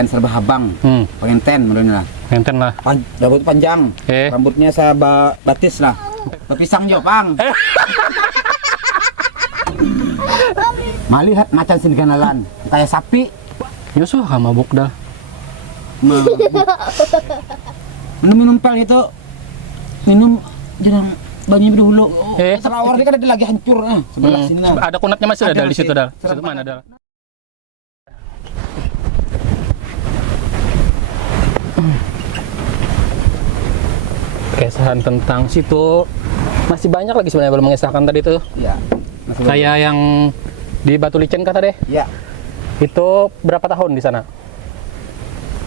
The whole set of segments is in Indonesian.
penganten serba habang. Penganten menurutnya lah. Penganten lah. Rambut panjang. Rambutnya batis lah. Pisang jo, Pang. Malihat macan sindganalan kayak sapi. Yusuf mabuk dah. Minum pel itu. Minum jarang banyak dulu. Selawar ini kan ada lagi hancur sebelah sini. Ada kunatnya masih ada di situ dah. Di situ Serem mana dah? Kesahan tentang situ masih banyak lagi sebenarnya belum mengesahkan tadi tuh. Iya. Kayak yang di Batu Licin kata deh. Iya. Itu berapa tahun di sana?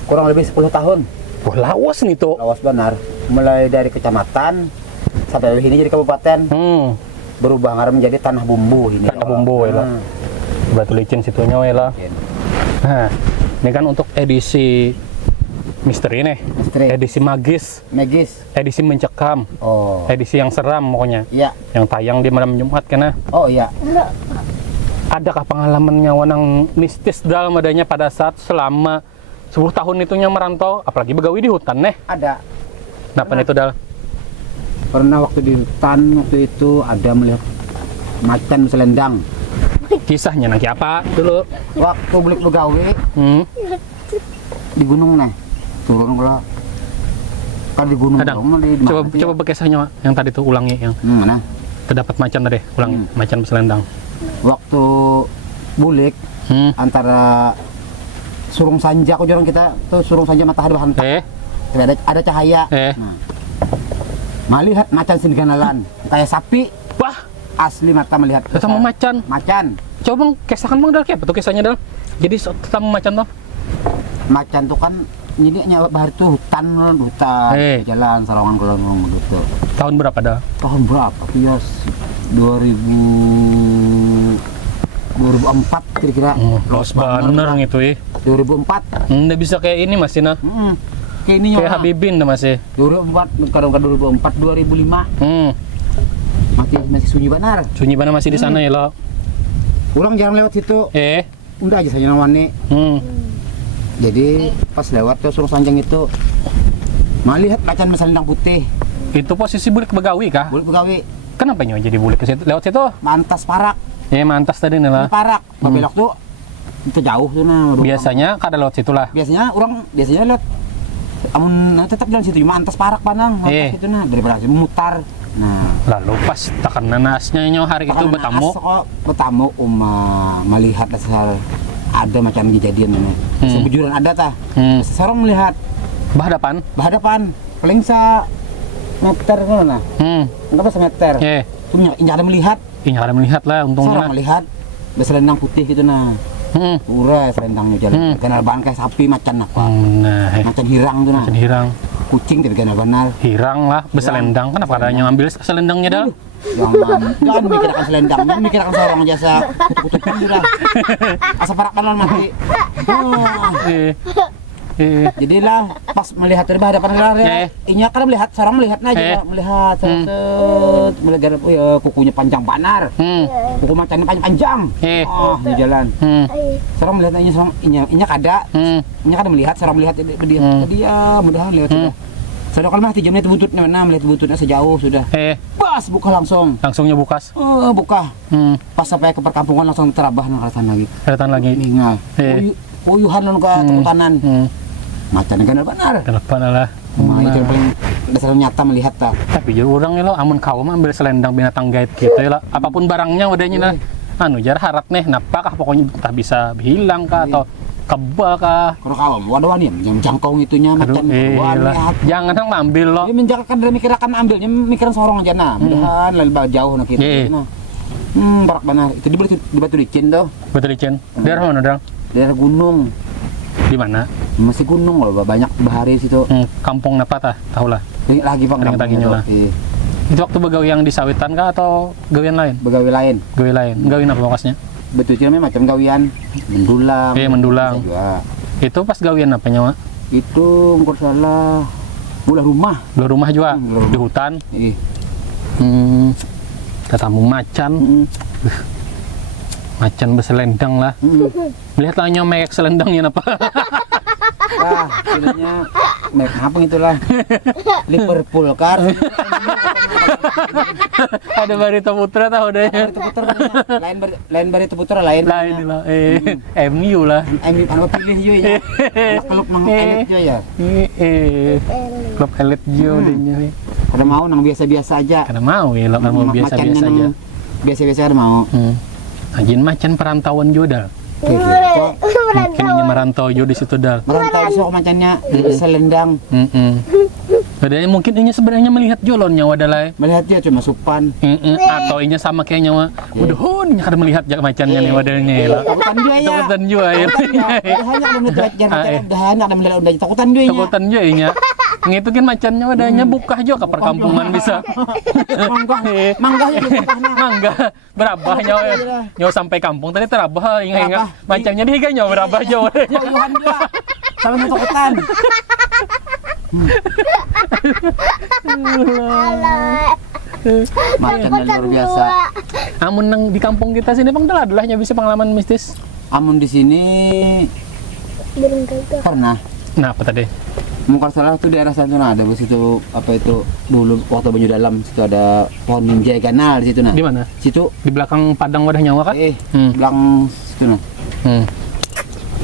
Kurang lebih 10 tahun. Wah, lawas nih tuh. Lawas benar. Mulai dari kecamatan sampai ini jadi kabupaten. Berubah ngarep menjadi tanah bumbu ini. Tanah bumbu ya lah. Batu Licin situnya ya lah. Nah, ini kan untuk edisi misteri nih. Edisi magis. Edisi mencekam. Edisi yang seram pokoknya. Iya. Yang tayang di malam Jumat kan. Oh iya. Adakah pengalaman yang mistis dalam adanya pada saat selama 10 tahun itunya merantau, apalagi begawi di hutan nih? Ada. Kenapa itu Dal? Pernah waktu di hutan waktu itu ada melihat macan selendang. Kisahnya nanti apa dulu? Waktu beli begawi di gunung nih, turun kalau kan di gunung. Coba berkisahnya yang tadi tuh ulangi yang mana? Terdapat macan tadi, ulangi macan selendang. Waktu bulik antara surung sanja, aku jorong kita tuh surung sanja matahari hantar. Ada cahaya. Nah, melihat macan sindganalan kayak sapi. Wah, asli mata melihat. Ketemu macan. Coba bang, kisahkan bang Dal, apa tuh kisahnya Dal? Jadi ketemu macan tuh? Macan tuh kan jadi nyawa bahar tuh hutan jalan sarangan golong gitu. Tahun berapa Dal? Tahun berapa? Ya 2004 kira-kira. Los bener gitu ya. 2004. Nggak bisa kayak ini masih nah. Kayak ini kayak Habibin dah masih. 2004, kadang-kadang 2004, 2005. Masih sunyi benar. Sunyi benar masih di sana ya lo. Orang jarang lewat situ. Udah aja saja nawani. Jadi pas lewat ke surung sanjang itu melihat macan selendang putih. Itu posisi bulik begawi kah? Bulik begawi. Kenapa nyawa jadi bulik ke situ? Lewat situ? Mantas parak. Mantas tadi nih lah. Parak. Belok tuh itu jauh tuh nah. Biasanya kada lewat situ lah. Biasanya lewat. Amun tetap jalan situ cuma antas parak panang. Mantas itu nah daripada memutar. Nah, lalu pas takan nanasnya nyawa hari itu bertamu melihat dasar ada macam kejadian ini. Sebujuran ada tah. Seorang melihat berhadapan paling meter mana? Enggak pas meter. Injak ada melihat lah untungnya. Seorang melihat berselendang putih gitu nah. Urai selendangnya jalan. Kenal ban kayak sapi macan apa? Macan hirang tuh nah. Macan hirang. Kucing tidak kenal benar. Hirang lah, berselendang. Kenapa adanya ngambil selendangnya Dal? Jangan mikirkan selendangnya, mikirkan seorang jasa kutuk-kutukan juga. Asa parak kanan mati. Jadilah pas melihat dari hadapan gelarnya, inya kan melihat, seorang melihatnya aja, melihat kukunya panjang banar, kuku macannya panjang, di jalan. Seorang melihatnya, inya kada melihat, seorang melihat dia mudahan lihat sudah. Saya kalau mah 3 menit bututnya mana, melihat bututnya sejauh sudah. Pas buka langsungnya bukas. Buka. Pas sampai ke perkampungan langsung terabah nang lagi. Ningal. Uyuhan lalu ke kehutanan. Macan benar. Kenapa lah? Itu yang paling dasar nyata melihat tak. Tapi jadi orang lo, amun kau mah ambil selendang binatang gaib gitu ya lah. Apapun barangnya udahnya lah. Jar harat nih, napakah pokoknya tak bisa hilang kah atau kebal kah? Kalau waduh nih, yang jangkau itunya macan. Jangan nang ambil lo. Dia menjalankan dari mikiran ambilnya, mikiran sorong aja nah. Mudahan lebih jauh nak kita. Barak benar. Itu di Batu Licin tuh. Batu Licin. Daerah mana Dang? Daerah gunung. Di mana? Masih gunung loh, banyak bahari situ. Kampung apa tah? Tahu lah. Lagi Bang. Lah. Itu waktu begawi yang di sawitan kah atau gawian lain? Begawi lain. Gawin apa lokasinya? Betul namanya macam gawian. Mendulang. Mendulang. Itu pas gawian apa nyawa? Itu nggak salah bulan rumah. Bulan rumah juga di hutan. Ketemu macan. Macan berselendang lah. Lihat lah nyomek selendangnya apa. Wah, filmnya merek apa itulah. Liverpool kan. Ada Barito Putra tahu deh. Barito Putra lain Barito Putra lain. Lain lah. MU lah. MU anu pilih yo ya. Klub nang elit yo ya. Klub elit jo dehnya. Kada mau nang biasa-biasa aja. Kada mau ya, lo mau biasa-biasa aja. Biasa-biasa kada mau. Ajin macan perantauan jo dal. Mungkin ini merantau jo di situ dal. Merantau di macannya di Selendang. Padahal mungkin ini sebenarnya melihat jolonnya wadalai. Melihat dia cuma supan. Atau ini sama kayak nyawa. Udah nya kada melihat jak macannya nih wadalnya. Takutan dia ya. Takutan juga ya. Hanya ada melihat jangan ada melihat udah takutan dia. Takutan juga ya. Ngitukin macannya wadahnya buka juga ke perkampungan bisa. Mangga ya Mangga berabah nyawa sampai kampung tadi terabah ingat macannya dia nyawa berabah jauh. Johan dia. Sama takutan. Macan luar biasa. Amun nang di kampung kita sini bang adalahnya bisa pengalaman mistis. Amun di sini pernah. Nah apa tadi? Mungkin salah tuh daerah sana ada di situ apa itu dulu waktu Banyu Dalam situ ada pohon ninja ganal di situ nah. Di mana? Situ di belakang padang wadah nyawa kan? Belakang situ nah.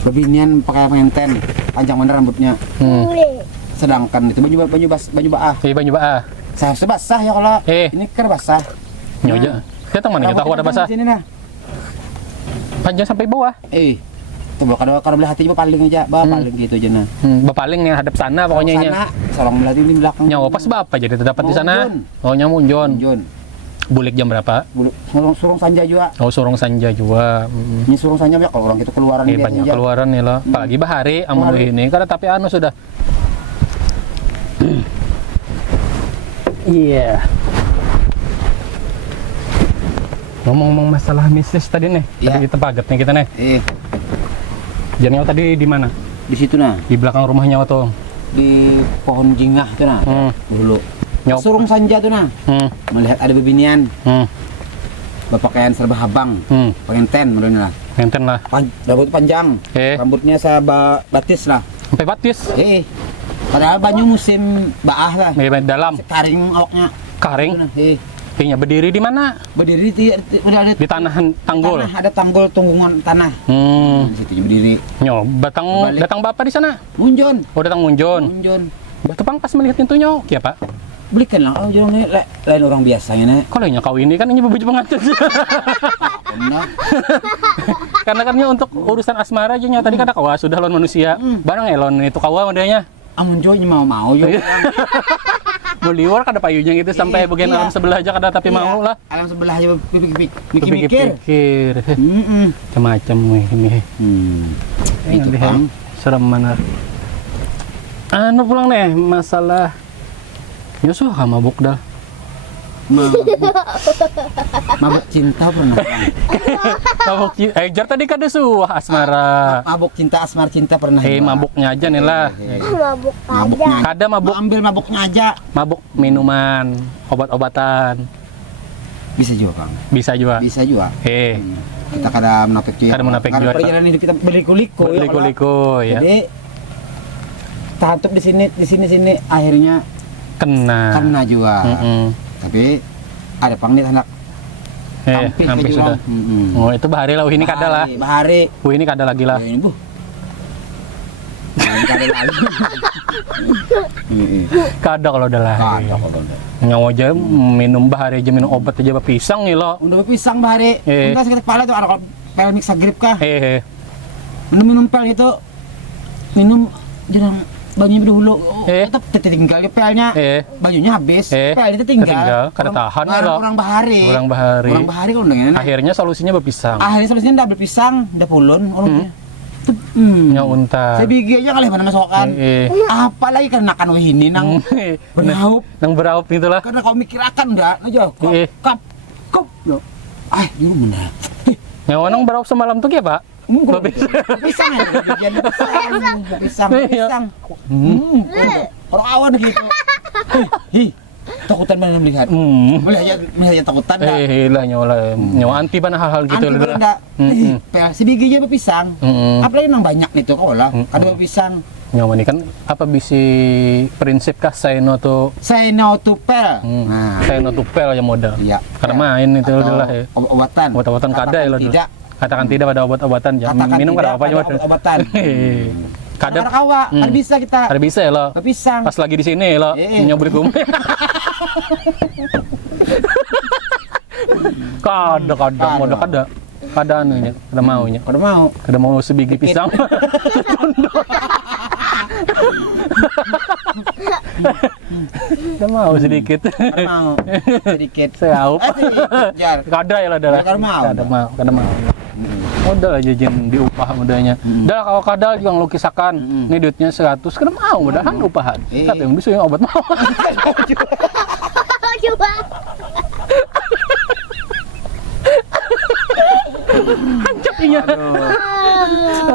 Bebinian pakai penganten, panjang mana rambutnya. Sedangkan itu baju baah. Baju baah. Seharusnya basah ya kalau ini kan basah. Nyoja. Kita mana kita tahu ada basah. Sini nah. Panjang sampai bawah. Coba kalau belah hati coba paling aja, paling gitu aja nah. Paling yang hadap sana pokoknya nya. Sorong belah di belakang. Nyawa pas bapak jadi terdapat di sana. Oh nyamunjon. Bulik jam berapa? Surung sanja juga. Oh surung sanja juga. Ini surung sanja ya kalau orang itu keluaran banyak keluaran nih lah. Apalagi bahari amun ini karena tapi anu sudah. Iya. Ngomong-ngomong masalah mistis tadi nih, tadi kita pagat nih kita nih. Jadi nyawa tadi di mana? Di situ nah. Di belakang rumahnya tuh. Di pohon jingah tuh nah. Dulu. Surung sanja tuh nah. Melihat ada bebinian. Berpakaian serba habang. Penganten menurutnya lah. Penganten lah. Rambut panjang. Rambutnya batis lah. Sampai batis. Padahal banyu musim baah lah. Dalam. Karing awaknya. Karing. Kayaknya berdiri di mana? Berdiri di tanah tanggul. Ada tanggul tunggungan tanah. Di situ berdiri. Datang bapak di sana. Munjon. Oh datang munjon. Batu pang pas melihat itu nyawa, ya pak? Belikan lah, oh jangan lain orang biasanya nih. Kalau nya kau ini kan ini baju pengantin. Karena kan untuk urusan asmara aja nya tadi kan kawa sudah lawan manusia. Barang elon itu kawa modenya. Amun jo mau yo. Beliwar kada payunya gitu sampai bagian alam sebelah aja kada tapi mau lah. Alam sebelah aja mikir-mikir. Macam-macam ini. Itu Bang. Serem mana. Anu pulang nih masalah Yusuf mabuk dah. Mabuk cinta pernah. Mabuk cinta. Jar tadi kada suah asmara. Mabuk cinta cinta pernah. Mabuknya aja nih lah. Mabuknya. Kada mabuk. Ambil mabuknya aja. Mabuk minuman, obat-obatan. Bisa juga Kang. Bisa juga. Bisa juga. Kita kada menapik juga. Kada menapik juga. Perjalanan hidup kita berliku-liku ya. Jadi tahantup di sini akhirnya kena juga. Tapi ada panggil anak hampir sudah. Oh itu bahari lah, ini kada lah. Bahari. Ini kada lagi lah. Ini bu. Kada lagi. Kada kalau udah lah. Nyawa aja minum bahari aja minum obat aja pisang nih lo. Udah pisang bahari. Enggak sakit kepala tuh kalau pel mix grip kah? Minum pel itu minum jarang bajunya dulu tetap tertinggal di pelnya, bajunya habis, pel itu tinggal. Kada tahan ya orang bahari kalau dengan akhirnya solusinya berpisang. Ndak berpisang, ndak pulun orangnya. Nya unta. Sebigi aja kali mana masokan. Apalagi karena kan ini nang beraup gitulah. Karena kau mikir akan enggak aja. Kap. Yo. Dia benar. Nyawa nang beraup semalam tuh ya, Pak? Pisang. Orang awan gitu. takutan mana melihat. Melihatnya takutan dah. Lah nyawa anti bana hal-hal gitu Anti lah. enggak. Si biginya berpisang. Apalagi nang banyak nih tuh kau lah. Ada berpisang. Nyawa ini kan apa bisi prinsip kah say no to pel. Nah, say no to pel ya modal. Iya. Karena main itu adalah ya. Obat-obatan kada ya tidak. Katakan tidak pada obat-obatan, jangan minum kada apa aja. Obat-obatan. Kada kawa, kan bisa kita. Kada bisa ya lo. Berpisang. Pas lagi di sini lo nyobrik kum. Kada anunya, kada maunya. Kada mau sebiji pisang. Kada mau sedikit. Saya aup. Kada ya lah adalah. Kada mau. Modal aja jen diupah mudahnya. Dah kalau kada juga ngelukisakan. Ini duitnya 100, kada mau mudahan upahan. Tapi yang bisa yang obat mau. Coba. Hancurnya.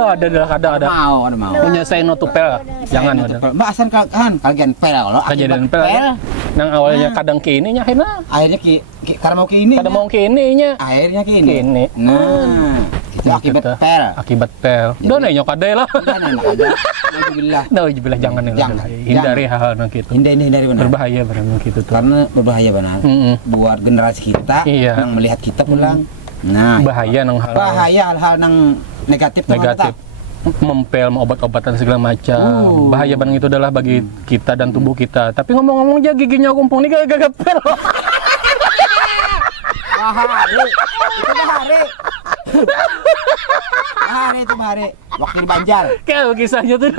Ada. Mau. Punya say no to pel. Jangan ada. Mbak Asan kan kalian pel kalau. Kejadian pel. Nang awalnya kadang ke ininya akhirnya. Akhirnya karena mau ke ini. Kada mau ke ininya. Akhirnya ke ini. Nah, itu akibat pel. Akibat pel. Udah nih nyokade lah. Nauzubillah. Jangan. Hindari hal-hal gitu. Hindari benar. Berbahaya benar gitu tuh. Karena berbahaya benar. Buat generasi kita yang melihat kita pulang. Nah, bahaya hal-hal nang negatif. Mempel, obat-obatan segala macam. Bahaya banget itu adalah bagi kita dan tubuh kita. Tapi ngomong-ngomong aja giginya kumpung nih gak pel. Bahari. Waktu di Banjar. Kayak kisahnya tuh.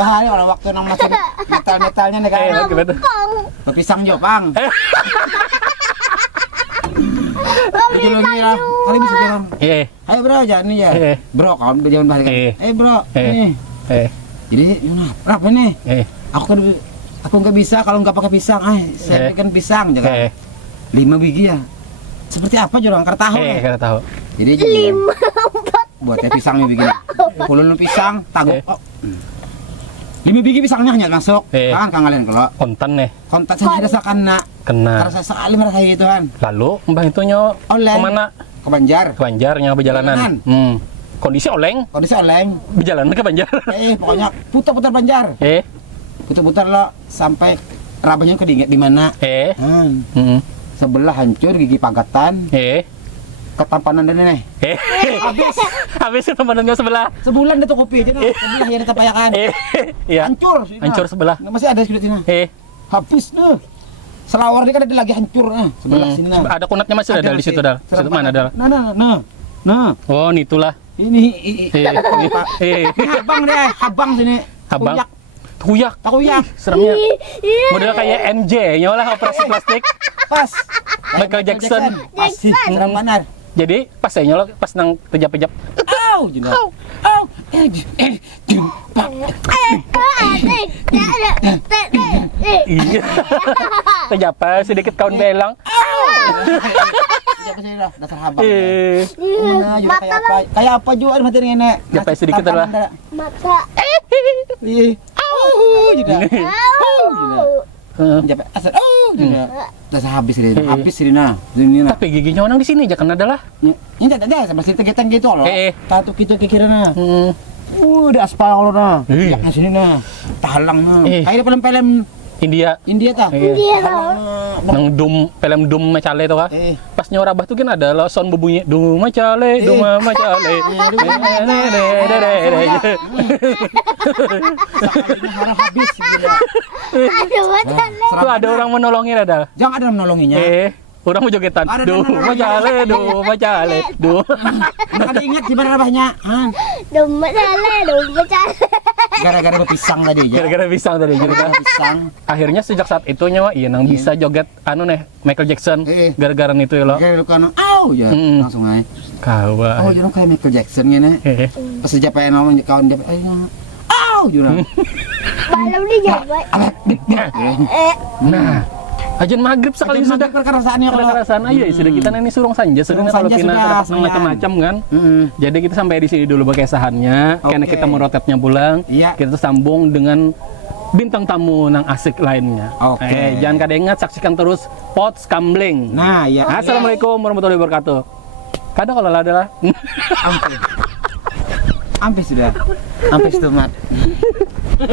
Bahari kalau waktu nang masih metal-metalnya nih kan. Berpisang Jopang. Kali bisa jalan. Ayo bro, jangan nih ya. Bro, kawan berjalan bahari kan. Bro, nih. Jadi, apa nih? Aku nggak bisa kalau nggak pakai pisang. Saya bikin pisang, jangan. 5 biji ya. Seperti apa jurang? Kada tahu. Kada tahu. Jadi 5 buatnya pisangnya begini. Kulun pisang, taguk. 5 biji pisangnya hanya masuk. Kan kalian kalau kontan saya rasa kena. Karena sekali merasa gitu kan. Lalu mbah itu nyo kemana? Ke Banjar. Ke Banjarnya perjalanan. Kondisi oleng. Berjalan ke Banjar. Pokoknya putar-putar Banjar. Putar-putar lo sampai rabahnya kedinget di mana. Sebelah hancur gigi pagatan. Ketampanan dan nih. Habis ketampanannya sebelah. Sebulan itu kopi aja sebelah yang ditapayakan. Hancur sebelah. Masih ada sekitar sini. Habis nih. Selawar ini kan ada lagi hancur sebelah sini. Ada kunatnya masih ada di situ dah. Situ mana dah? Nah. Oh, itulah. Ini habang sini. Habang. Kuyak. Seremnya. Model kayak MJ, nyolah operasi plastik. Pas. Michael Jackson. Pasti serem benar. Jadi pas saya nyolok pas nang pejap-pejap. Pejap sedikit kaun belang. Dasar habang. Kayak apa juga materi nenek. Japai sedikit lah. Mata. Dasar habis ini. Tapi giginya orang di sini aja kan adalah. Ini ada sama si tegetan gitu loh. Tato kita kira-kira udah aspal kalau yang sini tahalang kayak film-film India tah. Nang film dum macale itu kah? Pas nyorabah tuh kan ada lo sound berbunyi dum macale. Harap habis gitu. Tuh ada orang menolongin ada. Jangan ada menolonginya. Orang mau jogetan. Duh macale. Ada ingat gimana rabahnya? Dum macale. Gara-gara berpisang tadi aja. Gara-gara pisang tadi gara-gara pisang. Akhirnya sejak saat itu nyawa nang bisa joget Michael Jackson gara-gara itu ya lo. Langsung aja. Kawan. Oh, jangan kayak Michael Jackson gini. Pas sejak pengen ngomong kawan dia, jurang. Malam nih jabat. Nah, ajan maghrib sekali sudah. Kerasaannya Kerasaan aja sudah kita ini surung sanja sudah kalau kita dapat macam-macam kan. Jadi kita sampai di sini dulu kesahannya. Karena kita merotetnya pulang. Kita sambung dengan bintang tamu nang asik lainnya. Oke. Jangan kada ingat, saksikan terus Pots Kambling. Nah, ya. Assalamualaikum warahmatullahi wabarakatuh. Kada kalau ada lah. Ampe. Ampe sudah. Ampe sudah, Mat. Wis.